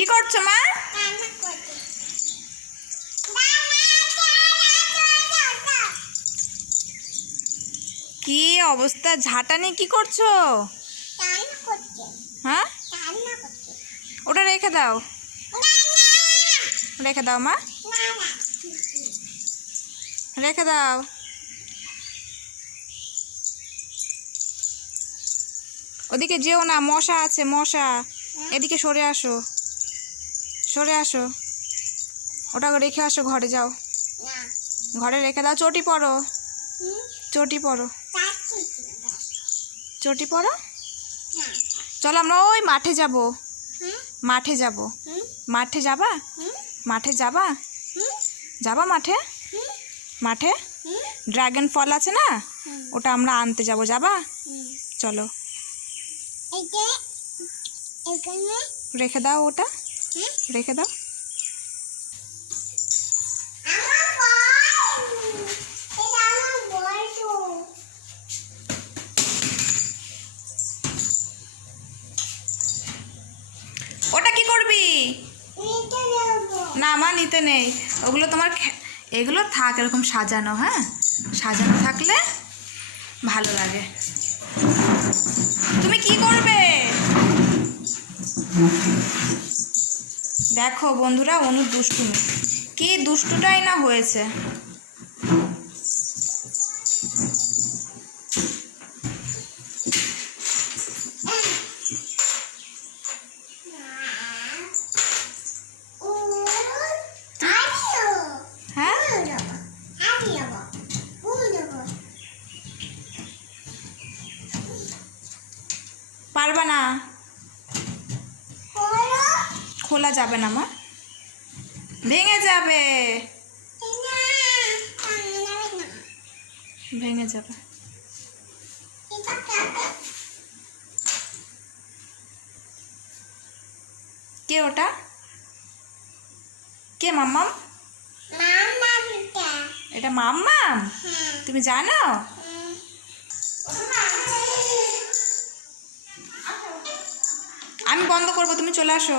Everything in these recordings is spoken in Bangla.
করছ, মা? কি অবস্থা? ঝাঁটা নিয়ে কি করছ? হ্যাঁ? ওটা রেখে দাও। রেখে দাও, মা। রেখে দাও। ওদিকে যেও না, মশা আছে, মশা। এদিকে সরে আসো। সরে আসো। ওটা রেখে আসো ঘরে যাও। ঘরে রেখে দাও চটি পরো। চটি পরো। চটি পরো? চলো আমরা ওই মাঠে যাব। মাঠে যাব। মাঠে যাবা? মাঠে যাবা? যাবা মাঠে? মাঠে? ড্রাগন ফল আছে না? ওটা আমরা আনতে যাব যাবা? চলো। রেখে দাও ওটা। রেখে দাও। ওটা কি করবি? না আমার নিতে নেই। ওগুলো তোমার এগুলো থাক, এরকম সাজানো হ্যাঁ? সাজানো থাকলে ভালো লাগে। তুমি কি করবে? দেখো বন্ধুরা অনুর দুষ্টুমি কি দুষ্টুটাই না হয়েছে? হ্যাঁ? পারবা না? খোলা যাবে না, মা। ভেঙে যাবে। ভেঙে যাবে। কে ওটা? কে মাম্মাম? এটা মাম্মাম? তুমি জানো? আমি বন্ধ করব, তুমি চলে আসো।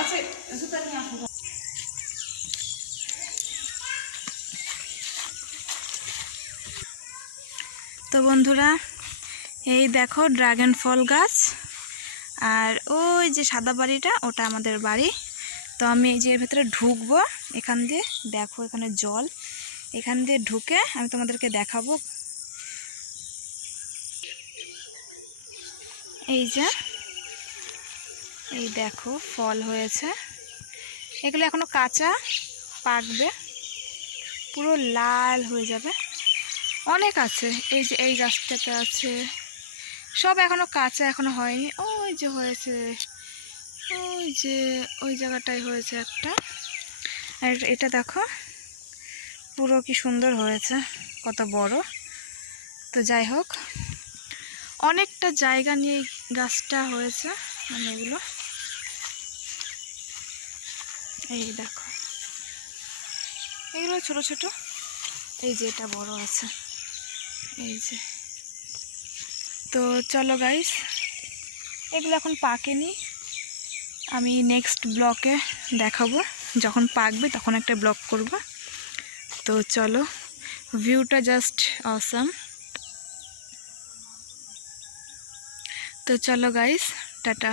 আচ্ছা তো বন্ধুরা, এই দেখো ড্রাগন ফল গাছ, আর ওই যে সাদা বাড়িটা, ওটা আমাদের বাড়ি। তো আমি এই যে এর ভেতরে ঢুকবো, এখান দিয়ে দেখো এখানে জল, এখান দিয়ে ঢুকে আমি তোমাদেরকে দেখাবো। এই যে এই দেখো, ফল হয়েছে। এগুলো এখনও কাঁচা, পাকবে। পুরো লাল হয়ে যাবে। অনেক আছে, এই যে এই গাছটাতে আছে। সব এখনও কাঁচা, এখনও হয়নি। ওই যে হয়েছে, ওই যে ওই জায়গাটায় হয়েছে একটা। আর এটা দেখো, পুরো কি সুন্দর হয়েছে, কত বড়। তো যাই হোক, অনেকটা জায়গা নিয়ে গাছটা হয়েছে মানে এগুলো। এই দেখো। এগুলো ছোট ছোট। এই যে এটা বড় আছে। এই যে। তো চলো গাইস এগুলো এখন পাকেনি আমি নেক্সট ব্লকে দেখাবো। যখন পাকবে তখন একটা ব্লক করব। তো চলো ভিউটা জাস্ট অসাম তো চলো গাইস টাটা।